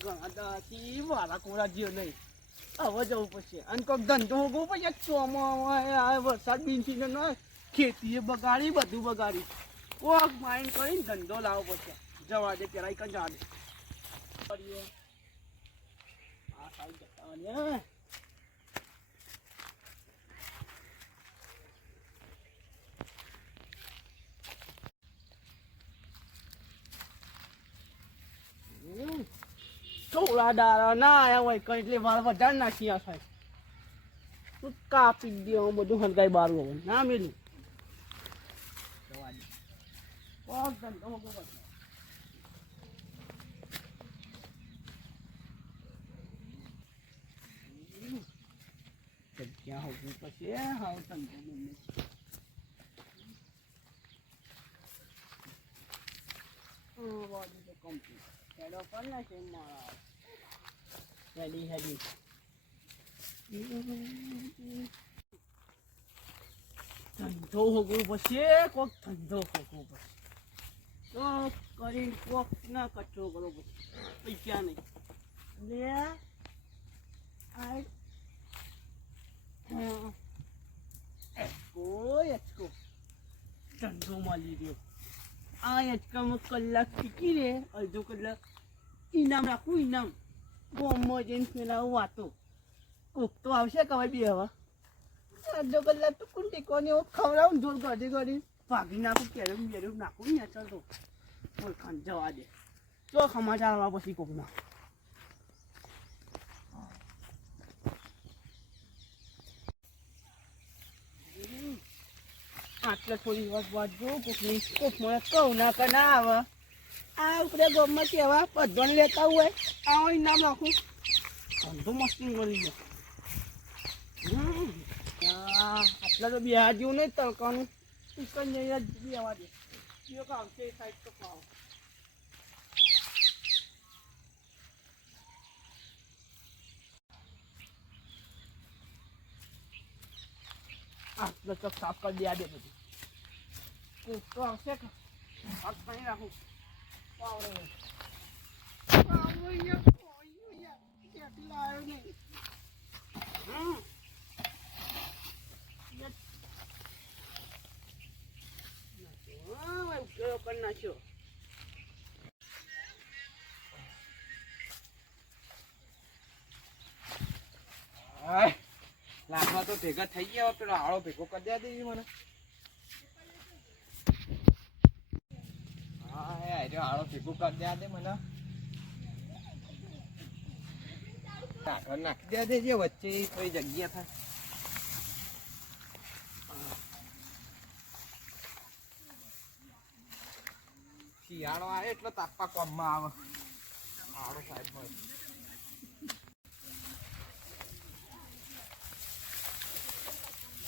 ગણાદાથી વાળા કોરા જ્યો નહીં. હવે જવું પડશે અને કોઈક ધંધો હોગો પછી ચોમાં વરસાદ બીનથી ન ખેતીએ બગાડી બધું બગાડી કોક માઇન્ડ કરીને ધંધો લાવવો પડશે. જવા દે પેલા કઈ જવા દે. આ સાઈડ જતા ને થોડા દાડા ના આયા હોય કઈ એટલે મારે વધારે નાખી આ સાહેબ તું કાપી દે બધું હલકાઈ બારું હવે ના મેલું જગ્યા હોવી પછી હા ધંધો કમ્પ્લીટ હેડો પર નાખે મારા હેડી હેડી ધંધો હોગવું પછી કોક ધંધો હોગવું પછી તો કરી કોક ના કચરો કરો પછી પૈસા નહીં લે એચકો ધંધો મળી રહ્યો. આ એચકામાં કલાક શીખી રે અડધો કલાક ઇનામ રાખું ઇનામ બોમ્બમાં જઈને પેલા વાતો કોક તો આવશે કવાય બી હવે અડધો કલાક તો કોણ ટેકોની ખવડાવું જોર ગડી ગડી ભાગી નાખું કેરેમ બેરેમ નાખું ને ચાલતો ઓળખાણ જવા દે તો સમાચાર આવવા પછી કોકના આટલે થોડી વાર વાંચજો કોકની કોક મને કહું ના કે ના આવે આ ઉપરે ગામમાં કેવા પધણ લેતા હોય આવો નામ નાખું ધંધો મસ્તી મળી જાય. આટલા તો બિહાર જેવું નહીં તડકાનું તું કઈ નહીં જ બેવા દે બીજો કામ છે એ સાઈડ તો પાવ આટલો તો સાફ કરી દે દે બધું કોક તો આવશે કે હાથ પાણી રાખું પાવડે નાખ્યો લાખમાં તો ભેગા થઈ ગયા પેલો આળો ભેગો કરી દે દેવી મને. હા આળો ભેગો કરી દે મને આગળ નાખી દે દેજે વચ્ચે કોઈ જગ્યા થાય. શિયાળો આવે એટલે તાપા કોમમાં આવે આળો સાઈડમાં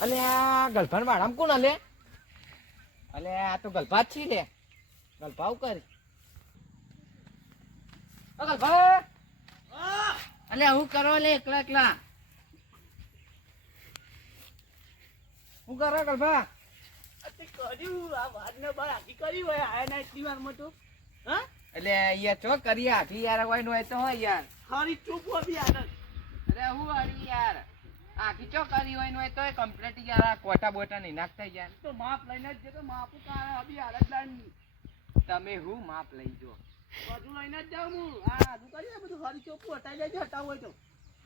અલે આ ગલભાન વાળામ કોણ અલે અલે આ તો ગલભા જ છી લે ગલભાવ કરી ગલભા અલે હું કરો લે એકલા એકલા હું કરો ગલભા કર્યું આ વાત ને બાર આખી કરી હોય આયા ના એટલી વાર માં તો હા એટલે યાર ચો કરી આખી યાર હોય નો તો હોય યાર હારી ચૂપ હોવી યાર અરે હું હારી યાર આખી ચો કરી હોય નો તો કમ્પ્લીટ યાર કોટા બોટા નહીં નાખતા યાર તો માપ લઈને જ તો માપુ કા અભી હાલત લાઈન તમે હું માપ લઈ જો બધું લઈને જ જાઉં હું આ તું કરી બધું હારી ચોપુ હટાઈ દેજો હટાવ હોય તો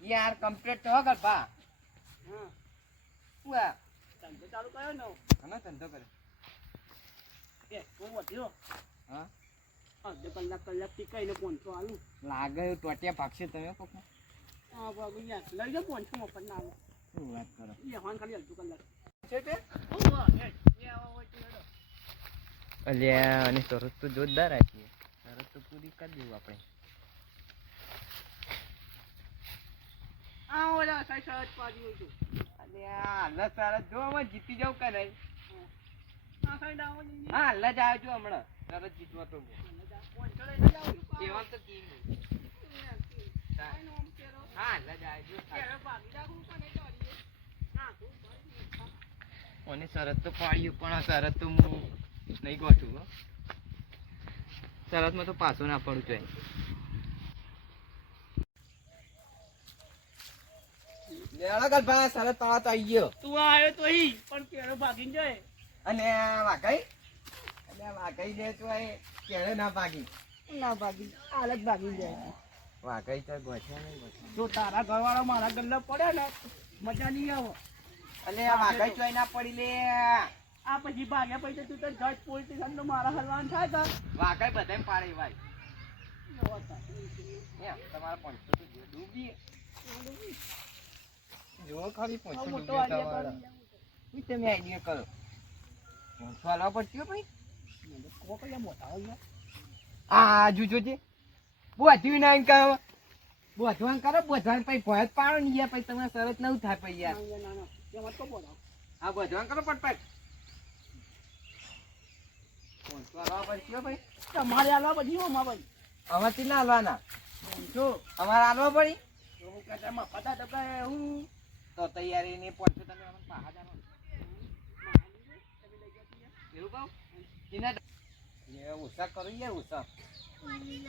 યાર કમ્પ્લીટ તો હગર બા હા ઉઆ ધંધો ચાલુ કર્યો ને હા ધંધો કર્યો એ બહુ વધ્યો હા અડધો કલાક ટીકાઈને 500 આલું લાગે ટોટિયા ભાગશે તમે કોક હા બાબુ યાર લઈ જાઓ 500 મફત ના આવે શું વાત કરો એ હોન ખાલી અડધો કલાક છે તે એ આવો હોય તો અલ્યા અને શરત તો જોરદાર આપી શરત તો પૂરી કરી દેવું આપણે આ ઓલા સાઈ શરત પાડી હોય તો અલ્યા હાલ શરત જો અમે જીતી જાવ કે નહીં આ સાઈડ આવો હા હાલ જ આવજો હમણાં શરત જીતવા તો એવા તો કી હા હાલ જ આવજો અને શરત તો પાડ્યું પણ આ શરત તો હું નહીં ગોઠું શરતમાં તો પાછો ના પડું જોઈએ લેડા ગલભા સરસ તળા તો આવી ગયો. તું આવ્યો તો ઈ પણ કેળો ભાગીને જાય. અને વાઘાઈ એટલે વાઘાઈ જે તો એ કેળે ના ભાગી. ના ભાગી હાલત ભાગી જાય. વાઘાઈ તો ગોઠ્યા નહીં ગોઠ્યા. જો તારા ઘરવાળા મારા ગલ્લા પડે ને મજા નહીં આવે. અને આ વાઘાઈ ચોય ના પડી લે. આ પછી ભાગ્યા પછી તું તો જજ પોલીસ સ્ટેશન તો મારા હલવાન થાય તા. વાઘાઈ બધાય પાડે ભાઈ. તમારા 500 તો ડૂબી. જો ખાલી 500 ડૂબી તમારા. ઈ તમે આઈડિયા કરો. 500 આલવા પડશે ભાઈ. કોકિયા મોટા હોય. આ જોજે. બોધ્યું ના કહો. બોધવાન કરો બોધવાન પછી ભોય જ પાડો ને યાર પછી તમારે સરસ ન થાય પછી યાર. હા બોધવાન કરો પટપટ. 500 આલવા પડશે ભાઈ. તમારે હાલવા પછી અમાર ભાઈ અમારથી ના હાલવાના. જો અમારે હાલવા પડી. હું કહેતા માં પતા તો કે હું તો તૈયારી ને 500 તમે અમને પાહા જાનો. એવું કહું એના એ ઉષા કરો યાર ઉષા. 300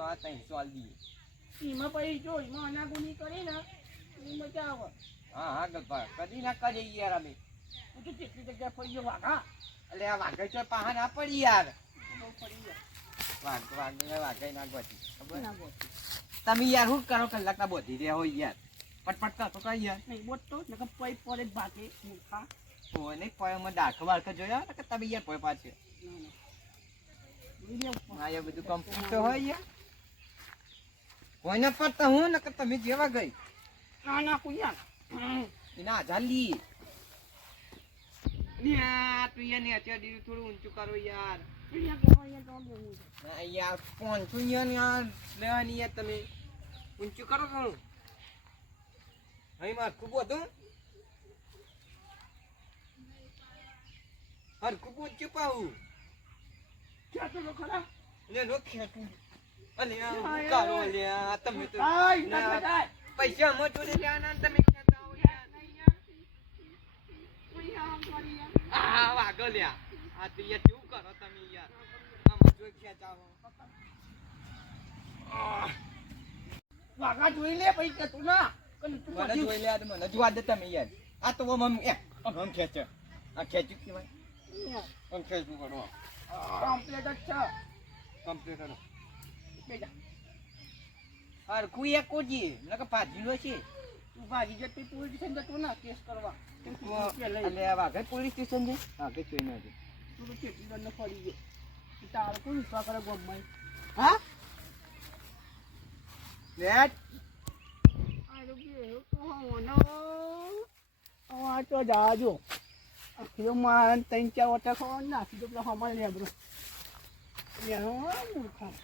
આ 300 આલ દઈએ. એમાં પછી જો એમાં અનાગુની કરી ને એ મજા આવે. હા હા ગલપા કદી ના કરીએ યાર અમે. હું તો કેટલી જગ્યા ફરી ગયો વાઘા. એટલે આ વાઘાઈ તો પાહા ના પડી યાર. બહુ ફરી ગયા. વાઘાઈ ના ગોતી ખબર. ના બોલતી. તમે યાર શું કરો કલાક ના બોધી રહ્યા હોય યાર. પટપટ તો કઈ યાર. નહીં બોલતો નકર પૈ પડે જ ભાગે મૂર્ખા. કોઈ નહીં પોયમાં ડાખો બાળકો જોયા કે તમે યાર પોય પાછે. હા એ બધું કમ્પ્લીટ તો હોય યાર. કોઈને પડતા હું ને કે તમે જેવા ગઈ. ના ના કુયા. એના આધાર લી. યાર તું યાર ને અત્યારે થોડું ઊંચું કરો યાર. યાર 500 યાર લેવાની યાર તમે ઊંચું કરો થોડું. અહીં માર ખૂબ હતું. હર ખૂબ ઊંચું પાવું. ખેતો તો ખરા. લે નો ખેતું. અને આ કારો લે તમે તો પૈસા મત જોડે લેવાના તમે ખેતા હો યાર. આ વાગો લ્યા. આ તો યાર કેવું કરો તમે યાર. આમાં જો ખેતા હો. વાઘા જોઈ લે પૈ કે તું ના. મને જોઈ લે મને જોવા દે તમે યાર. આ તો આમ ખેંચે. આ ખેંચ્યું કેવાય. આમ ખેંચવું કરો. કમ્પ્લીટ જ છે. કમ્પ્લીટ કરો. બેજા હાર કોઈ એક કોજી નકે ભાજીનો છે. તું ભાગી જતી પોલીસ સ્ટેશન જતું ના કેસ કરવા. એટલે આ વાઘે પોલીસ સ્ટેશન છે. હા કે જોઈ નથી. તું તો કેટલી દંડ ફરી ગયો. તારે કોઈ વિશ્વાસ કરે ગોમમાં. હા લેટ આ તો જાજો આખી મારા 3-4 વટા ખો નાખી દો પેલો હમાર લેબરો મૂર્ખા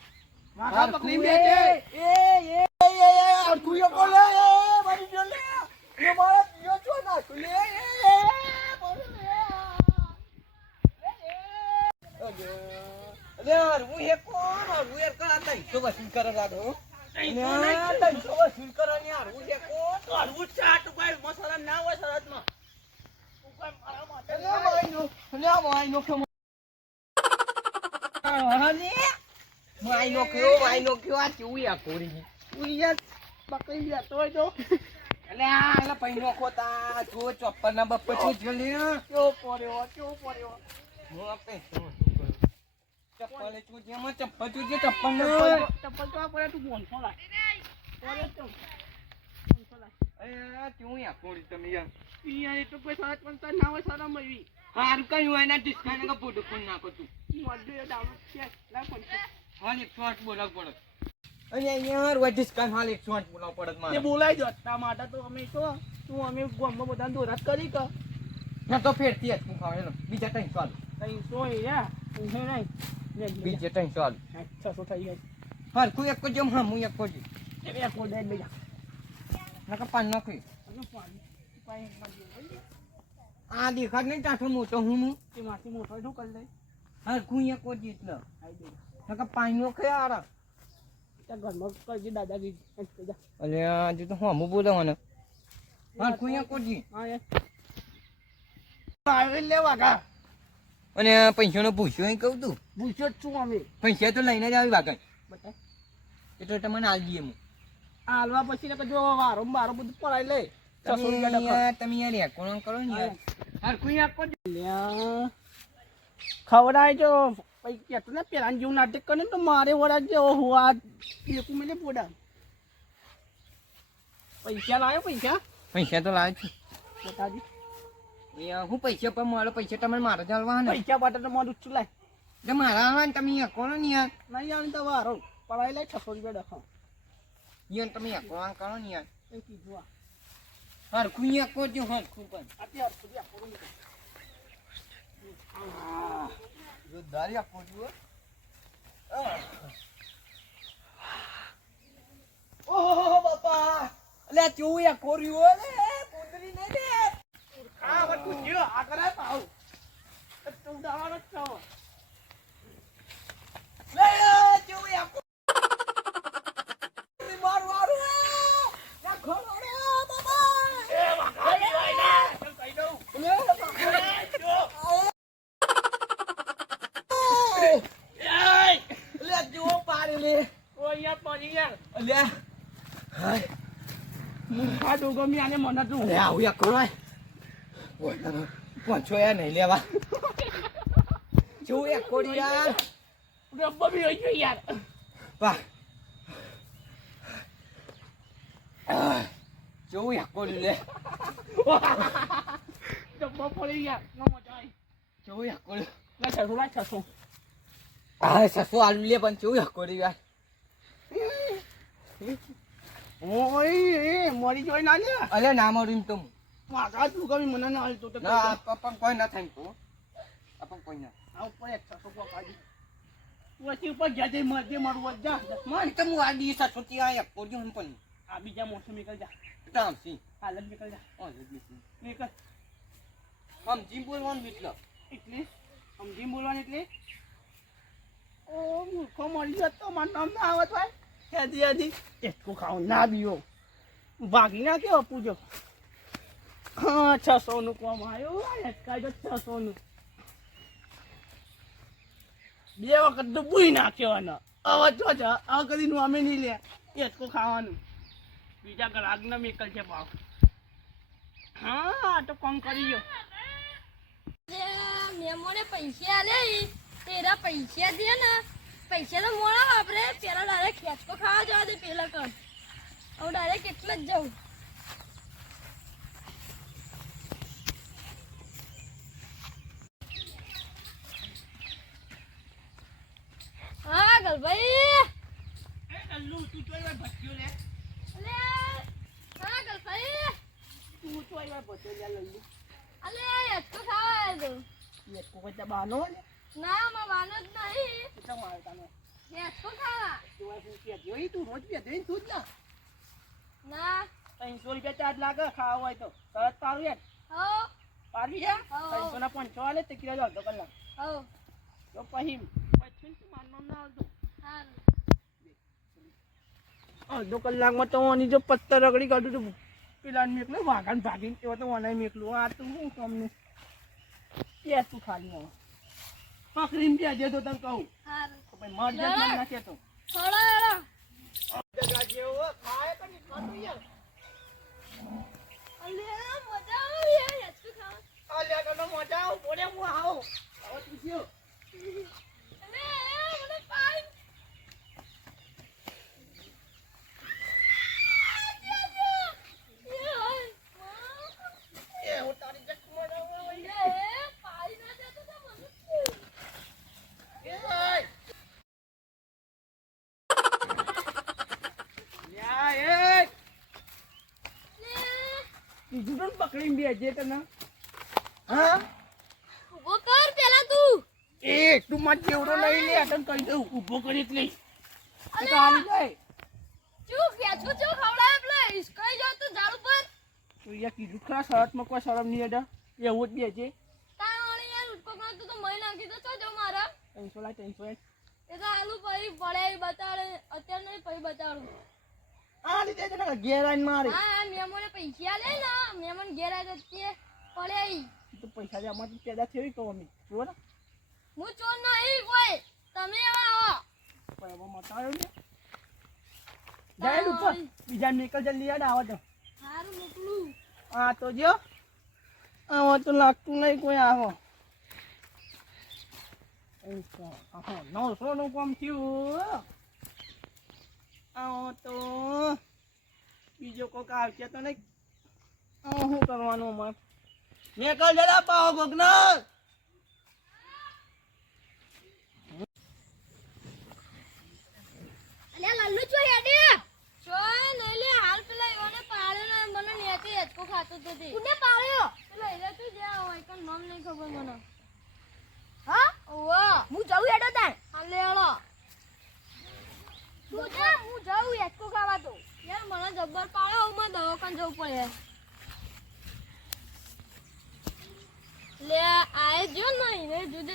વાઘા પકડી બેઠે એ અડકુયો બોલે એ મારી જો લે એ મારા દિયો છો ના તું લે અલે યાર હું એક કોણ હું યાર કરા તઈ તો વસૂલ કરે લાગો. વસૂલ કરો ને યાર હું એક કોણ કાઢવું ચાટ ભાઈ મસાલા ના હોય શરતમાં બકરી જતો હોય તો ચોપ્પર ના બપ્પર કેવો પડ્યો ચપ્પલ ચપ્પલ ચપ્પલ ચપ્પલ તો પડે તું 500 લાખ તમે યાર યાર એ તો કોઈ શરત પણ ના હોય સારા મળવી હારું કઈ હોય ના ડિસ્કાઉન્ટ કા ફોટો પણ નાખો તું મોડે ડાઉન છે ના પણ હાલ 108 બોલાવ પડે અને યાર હોય ડિસ્કાઉન્ટ હાલ 108 બોલાવ પડે તે મારે બોલાઈ દો તા માટે તો અમે તો તું અમે ગામમાં બધા દોરાત કરી કે ના તો ફેરતી જ હું ખાવ બીજા ટાઈમ ચાલ કઈ સોય યા હું નહીં બીજા ટાઈમ ચાલ 600 થઈ ગયા હાલ કોઈ એક જમ હા હું એક કોઈ એ કો દે બેજા નકા પાન નાખી આ દેખાડ નહીં તાઠો મોટો હું તે માથી મોટો શું કરી લે હાલ કોઈ એક કોઈ એટલે આઈ દે નકા પાન નો ખે આરા ત્યાં ઘરમાં કરજે દાદાગીરી જા અલે આજે તો હું બોલાવવાનો હાલ કોઈ એક કોઈ હા આવે લેવા ગા અને પૈસાનો પૂછ્યો અહીં કહું તું પૂછ્યો જ છું અમે પૈસા તો લઈને જ આવી વાગણ બતા એટલે તમને આલ દઈએ હું હાલવા પછી ને જો વારંવાર બધું પડાઈ લે 600 રૂપિયા યાર તમે યાર એકોણ કરો ને યાર હરખું આખો ખવડાય જો પછી કહેતો ને પેલા જેવું નાટક કરે ને તો મારે વડા જેવો હુવા એકું મને પોડા પૈસા લાવ્યો પૈસા તો લાવે છે બતાજી હું પૈસા પર મળે પૈસા તમે મારા ચાલવા ને પૈસા માટે તો મારું ઊંચું લાય એટલે મારા આવે ને તમે એકોણ ને યાર નહીં આવે તો વારો પડાઈ લે 600 રૂપિયા ડખો યાર તમે એકોણ કરો ને યાર એ કીધું આ હરખું એકો જો હરખું પણ અત્યારે સુધી આપો જો દારી આપો જો ઓહો બાપા અલે ચૂ એકો રહ્યો ને કુંદરી ને દે આ બધું જીઓ આ કરે પાઉ તું દાવાનો છો લે ચૂ એકો માર મારું ના ખોલો રે બાબા એ વાકા લઈ લે કહી દઉં લે જો પાડી લે ઓ યાર પડી યાર લે હાય મુખા ડોગમી આને મને તું લે આવ એકો રે ઓય પહોંચો યાર નહીં લેવા ચૂ એકો યાર રબ્બા બી હોય ગયો યાર વાહ ચૂ એકો લે રબ્બા પડી યાર ન મજા આવી ચૂ એકો લે 600 આ સસો આલુ લે પણ ચૂ એકો યાર ઓય એ મરી જોઈ ના લે અલે ના મરું તું માગા તું કમી મને ના હાલતો તો ના આપણ કોઈ ના થાય તું આપણ કોઈ ના આ ઉપર 600 કો કાઢી પછી ઉપર જજે મરજે મારું જા મારી તો હું આ દી સસોતી આ એક પોજો હમ પણ આ બીજા મોસમ નીકળ જા તામ સી હાલ જ નીકળ જા ઓ જલ્દી નીકળ હમ જીમ બોલવાનું બીટલો એટલે સમજી બોલવાની એટલે ઓ મૂર્ખો મળી જતો મારું નામ ના આવત ભાઈ હેદી હેદી એટલું ખાવ ના બીઓ ભાગી ના કેવો પૂજો હા 600 નું કોમ આવ્યું હેચકાઈ તો 600 નું બે વખત તો બુઈ નાખ્યો આનો હવે જો છે હવે કદી નું અમે નહીં લે એટલું ખાવાનું બીજા ગ્રાહકને મેકલ છે ભાવ હા તો કોમ કરી ગયો મેમોને પૈસા આલે તેરા પૈસા દે ને પૈસા તો મોડા વાપરે પેલા ડાયરેક્ટ ખેંચકો ખાવા જવા દે પેલા કર હવે ડાયરેક્ટ એટલે જ જાઉં હા ગલભાઈ તું ચોઈ ભટ્યો લે અલે હા ગલભાઈ તું ચોઈ ભટ્યો લે લલ્લુ અલે ખેંચકો ખાવા આવ્યો એક કોઈ બાનો લે ના માં વાનો જ નહીં કેટલા મારતા ને ખેંચકો ખાવા તું આ શું કે જોઈ તું રોજ કે જોઈ તું જ ના ના 300 રૂપિયા ચાર્જ લાગે ખાવા હોય તો તરત પાડું યાર હો પાડી જા હા. 300 ના 500 આલે તે કિલો અડધો કલાક હો તો પછી તું માનવાનું ના આવતો હારું અડધો કલાકમાં તો આની જો પત્તર રગડી કાઢું તો પેલા મેકલું વાઘાને ભાગીને તેવા તો ઓનાય મેકલું આ તું શું તમને કે તું ખાલી હવે પકડીને બેજે તો તને કહું હારું તો ભાઈ મર જાય મને ના કહેતો થોડો એરો અલે મજા આવી યાર હેચકો ખાવા અલે મને પાઈ પકડીને બેજે તને હા ઉભો કર પેલા તું એ તું માં જેવડો લઈ લે તને કહી દઉં ઊભો કરી જ લઈ એ તો આવી જાય ચૂપ હેચકો ચૂ ખવડાવે પેલો હિસકાઈ જાવ તું ઝાડ ઉપર તું યાર કીધું ખરા શરતમાં કોઈ શરમ નહીં અડા એવું જ બેજે તાણી યાર ઉઠકો કર તું તો મહી નાખી તો છો જો મારા 300 લાય 300 એ તો આલુ પઈ પડે બતાડે અત્યારે નહીં પઈ બતાડું આ રીતે તને ઘેર આવીને મારે હા મેમોને પૈસા લે ને મેમોન ઘેર આવે તો તે પડે ઈ. તો પૈસા જે આમાંથી પેદા થયો કહો અમે જુઓ ને હું ચોર નહીં કોઈ તમે એવા આવો પણ હવે મતાયો ને જાય ઉપર બીજા નીકળ જલ્દી યાદ આવો તો હારું મોકલું. હા તો જો આવો તો લાગતું નહીં કોઈ આવો નવસો નું કામ થયું આવો તો બીજો કોક આવશે તો નહીં શું કરવાનું અમારે નીકળ જરા પાવો કોક ના અલ્યા લલ્લુ છો હેડે છો નહીં લે હાલ પેલા એવાને પાડ્યો ને મને નેતી હેચકો ખાતો તો તે કોને પાડ્યો પેલા એરા તું જ્યાં હોય કે નામ નહીં ખબર મને હા ઓવા હું જાઉં હેડો તાર હાલે હાલો તું જા હું જાઉં હેચકો ખાવા તો યાર મને જબ્બર પાડ્યો હું દવાખાને જવું પડે લે આય જો નહીં ને જોજે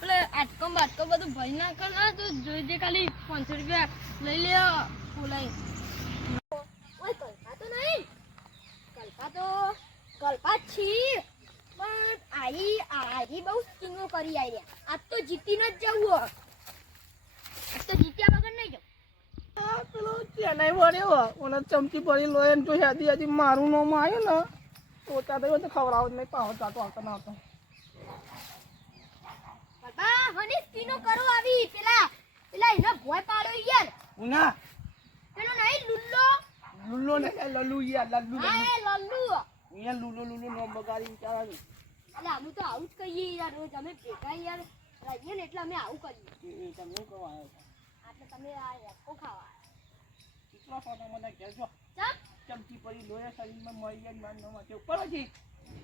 પેલે આટકો બાટકો બધું ભરી ના કર ના તો જોઈજે ખાલી 500 રૂપિયા લઈ લે બોલાઈ ઓય કલ્પા તો નહીં કલ્પા છી પણ આઈ બહુ સ્કીમો કરી આઈ આજ તો જીતીને જ જવું આજ તો જીત્યા વગર નહીં જાવ પેલો ચેન્નાઈ વળ્યો ઓને ચમચી ભરી લોય ને જો હેદી હેદી મારું નામ આવ્યું ને તો ત્યાં તો ખવડાવો જ નહીં પાવો ચાતો આવતો ના આવતો બાબા હની સ્કીનો કરો આવી પેલા એનો ભોય પાડ્યો યાર ઉના પેલો નહીં લુલ્લો લુલ્લો ને લલ્લુ યાર લલ્લુ હા એ લલ્લુ અહીંયા લુલ્લો નો બગાડી ચાલાનું અલે અમે તો આવું જ કહીએ યાર રોજ અમે ભેગા યાર રહીએ ને એટલે અમે આવું કરીએ તમે કહો આવ્યો એટલે તમે આ હેકો ખાવા કેટલા ફોટો મને કહેજો ચમ ચમચી પડી લોહી શરીરમાં મળી જાય માર નામ છે ઉપર જ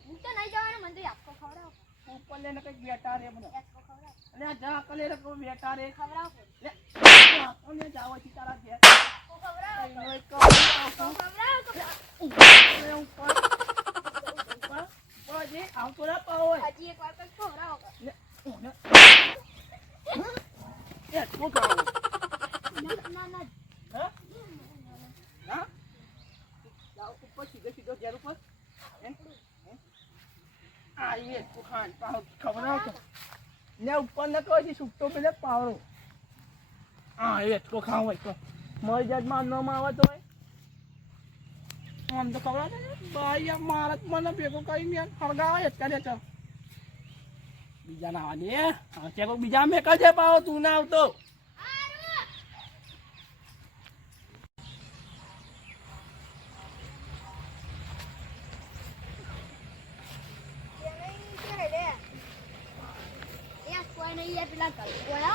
હું તો નહીં જવાનું મને તો હેકો ખવડાવો ઉપર લેને કઈ બેટા રે મને હેકો ખવડાવો અને આ જા કલે રે કો બેટા રે ખવડાવો લે અમે જાવ છી તારા ઘેર હેકો ખવડાવો નો એક ખવડાવો જે આવતો ના પાવો હજી એક વાર ખવડાવો એ કો ખાવ ના હા હા જાવ ઉપર સીધો ઘેર ઉપર આ એ કો ખાન પાવ ખબર આવતો ને ઉપર ન કહો છે સુટ્ટો પેલે પાવરો હા એ કો ખાવ હોય તો મરી જાત માં ન આવે તો આમ તો ખબર આવે ભાઈ આ મારત મને ભેગો કરીને હળગાવે જ કરે છે બીજા ના આને હા કે કોઈ બીજા મે કજે પાવો તું ના આવતો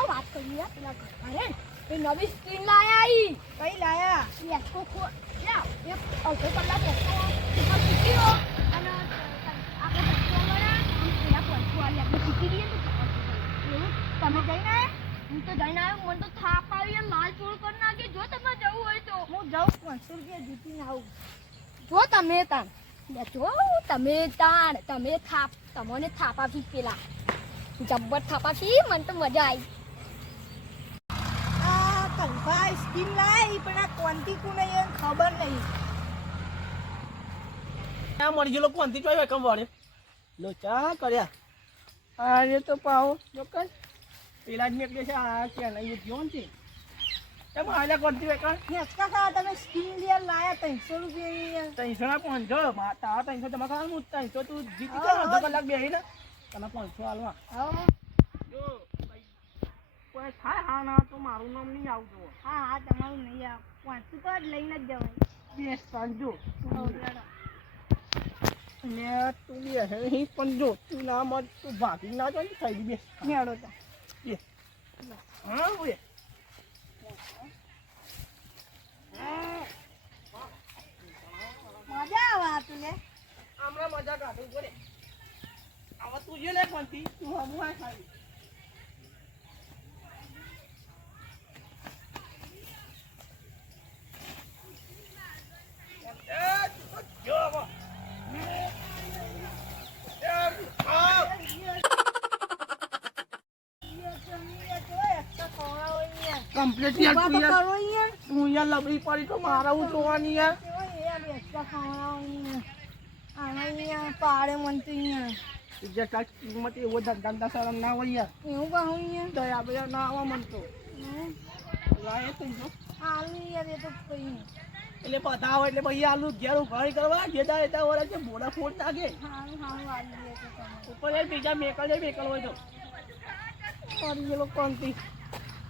વાત કરીએ પેલા અરે એ નવી સ્કીન લાયા ઈ કઈ લાયા હેકો ખો યા એક અડધો કલાક હેકો ઉપર શીખ્યો અને આપણે શીખવા એના પહોંચવા લે આપણે શીખી દઈએ તો એવું તમે જઈને આયા હું તો જઈને આવ્યો મને તો થાપ આવી લાલ ચોળ કરી નાખી જો તમે જવું હોય તો હું જાઉં 500 રૂપિયા જીતીને આવું જો તમે તાણ જો તમે થાપ તમને થાપ આપી પેલા જબ્બર થાપ આપી મને તો મજા આવી કલ્પા સ્કીમ લાઈ પણ આ કોનથી કોને એ ખબર નહીં આ મળી ગયેલો કોનથી જોયો કમ વળે લો ચા કર્યા આ એ તો પાવો ચોક્કસ પેલા જ નીકળે છે આ કે નહીં જોન છે એમ આલ્યા કોનથી વેકા નેચકા ખા તમે સ્કીમ લે લાયા 300 રૂપિયા 300 ના 500 માતા 300 તમારે ખાવાનું 300 તું જીતી ગયો અડધો કલાક બેહી ને તને 500 આલવા જો કોઈ થાય હા ના તો મારું નામ નહીં આવતું હા તમારું નહીં આવ 500 તો જ લઈને જ જવાય બેસ સાંજો ને તું બે હે પણ જો તું ના મત તું ભાગી ના જો થઈ ગઈ બેસ હેડો તા બે હા ઓય મજા આવે તુને હમણાં મજા કાઢું પડે આવા તું જે લે કોનથી તું હમું આ ખાલી કમ્પ્લીટ યાર તું યાર લબડી પડી તો મારા હું જોવાની યાર પાડે મન તો યાર કિંમત એવો ધંધા શરમ ના હોય યાર એવું કહું યાર દયા બે ના આવા મન તો લાય તો આલી યાર એ તો કઈ એટલે બધા આવે એટલે પછી આલુ ઘેર ઉઘાડી કરવા જેદા એદા વળે છે બોડા ફોડ નાખે હારું હારું આલી તો તમે ઉપર જાય બીજા મેકલ હોય તો પડી ગયેલો કોનથી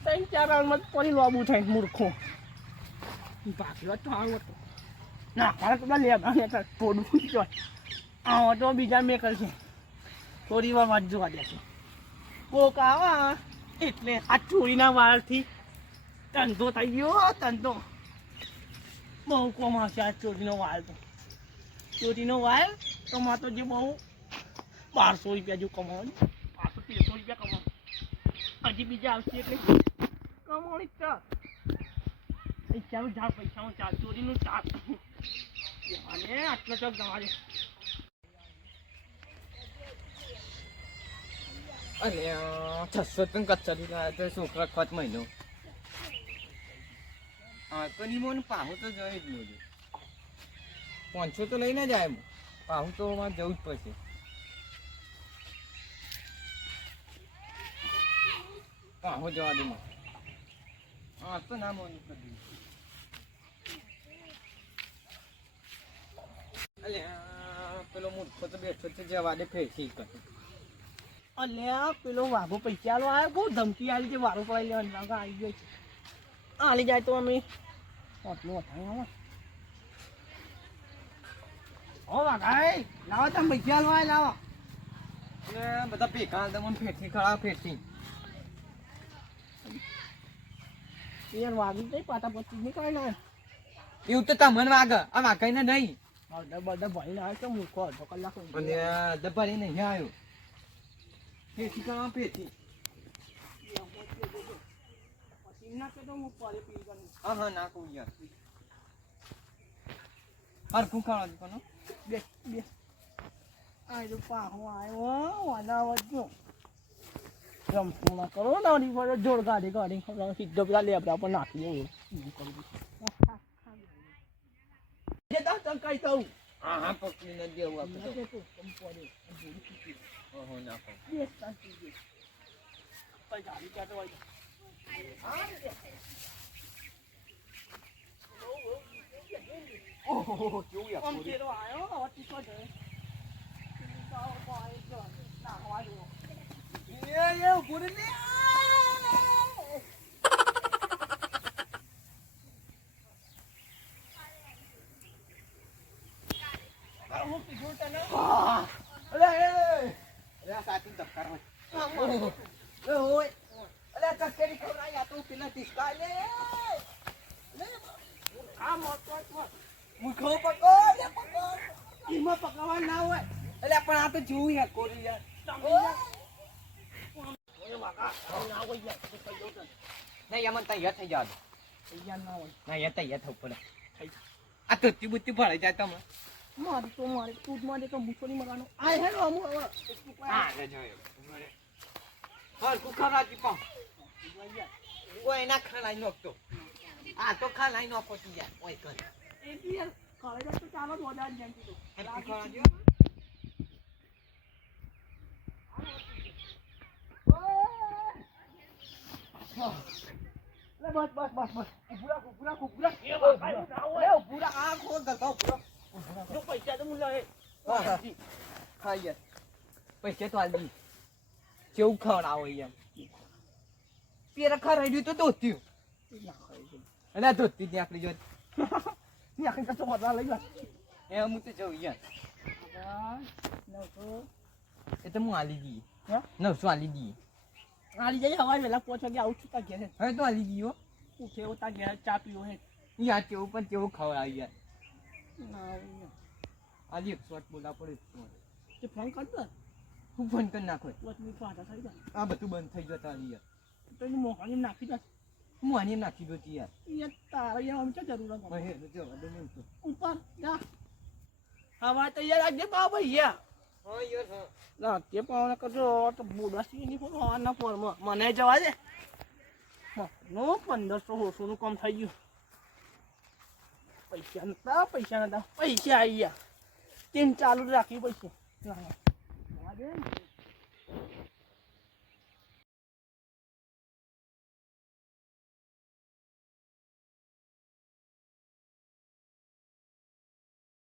3-4 રાઉન્ડમાં પડી લોબુ થાય મૂર્ખો બાકી વાત તો સારું હતું ના મારે તો લેબા ને થોડું જોય આવો તો બીજા મેકલ છે થોડી વાર વાત જોવા દે છે કોક આવા એટલે આ ચોરીના વાળથી ધંધો થઈ ગયો ધંધો બહુ કોમ આવશે આ ચોરીનો વાળ તો ચોરીનો વાળ કમાતો જે બહુ 1200 રૂપિયા જેવું કમાવાનું 1200-1300 રૂપિયા કમાવાનું હજી બીજા આવશે એટલે કમાણી ચાલ પૈસાનું ઝાડ પૈસાનું ચાલ ચોરીનું ચાલ અને આટલો ચોક જવા દે અરે 600 તો કચ્ચરી લાયા તો છોકરા ખત મહિનો હા તો નિમોન પાહુ તો જોઈ જ નહીં 500 તો લઈને જ આવ્યો પાહુ તો મારે જવું જ પડશે પાહુ જવા દે હા તો ના મોનું કરી અલ્યા પેલો મૂર્ખો તો બેઠો છે જવા દે ફેંસી કરે અલ્યા પેલો વાઘો પૈસા આલો આવ્યો બહુ ધમકી આલી છે વારો પડાવી લેવાની વાઘો આવી ગયો છે આલી જાય તો અમે આટલું વધારે ઓ વાઘાઈ લાવો તમે પૈસા આલો લાવો એટલે બધા ભેગા તમને ફેંસી ખડા ફેંસી યાર વાગી જઈ પાટા પચી નીકળે ને એવું તો તમને વાગે આ વાગાઈને નહીં બધા ભાઈને આવે છે મૂર્ખો અડધો કલાક અને દબારી નહીં આવ્યો ફેંસી કરવા ફેંસી પછી ના કે તો હું પાલે પી ગયો હા નાખું યાર હરખું ખાવા દુકાનો બે આ જો પાહો આવ્યો વાના વધ્યો રમતું ના કરો નાની પર જોડ ગાડી સીધો પેલા લેબડા પર નાખી દઉં એવું કરું જે તો ચંકાઈ થવું હા પકડીને દેવું આપણે તો ઓહો નાખો ગાડી ક્યાં તો હોય ઓહો કેવું યાર આમ કેરો આવ્યો હવે ટીકો જાય નાખવા દો એ ઉભો રે લે હું કીધું તને અરે સાચું ધક્કાર હોય ઓય અલે કસેરી ખવરાઈ આ તું પેલા તિસ્કા લે આ મોટો મુખો પકડ લે પકડ ઈમાં પકડવા ના હોય અલે પણ આ તો જોવું યાર કોરી યાર ઓય વાકા ના હોય યાર તો થઈ ગયો તને નહીં યમન તૈયાર થઈ જાવ તૈયાર ના હોય ના યાર તૈયાર થવું પડે આ તો બુત્તી ભરાઈ જાય તમે મારી તું મારે તો મૂછો નહીં મરવાનો આ હેલો અમુ હવે હા લે જોયો હર કુખરાજી પા કોઈ ના ખાનાઈ નોકતો આ તો ખાનાઈ નોકો તું યાર ઓય કર એ યાર કાલે તો ચાલો મોડા જ જંતી તો હર કુખરાજી લે બસ કુકુરા એ પૂરા આ ખોલ કરતો પૂરો જો પૈસા તો મુલા હે હા યાર પૈસા તો આલી કેવું ખવડાવો યાર પેરા ખરાઈ ગયું તો ધોત્યું અને આ ધોતી જ આકડી જો ની આખી કસો મોડા લઈ જા એ હું તો જઉં યાર 900 એ તો હું આલી દી હે 900 આલી દી આલી જાય હવાય વેલા પહોંચો કે આવું છું તા ઘેર હવે તો આલી દીયો ઉઠે ઉતા ઘેર ચા પીવો હે યાર કેવું પણ કેવું ખવડાવ યાર ના આલી 100 બોલા પડે તે ફોન કર દે હું ફોન કરી નાખો વચની પાટા થઈ જાય આ બધું બંધ થઈ જતા યાર તો એની મોકાની નાખી દે હું આની નાખી દો યાર યાર તારા યાર આમ છે જરૂર હવે હે જો દે તો ઉપર જા હવા તો યાર આજે પાવ ભૈયા હા યાર હા ના તે પાવના કરજો તો બોડાસી ની ફોન આના ફોનમાં મને જવા દે નો 1500 નું કામ થઈ ગયું પૈસા નતા પૈસા આવી ગયા તેમ ચાલુ રાખી પૈસા જવા દે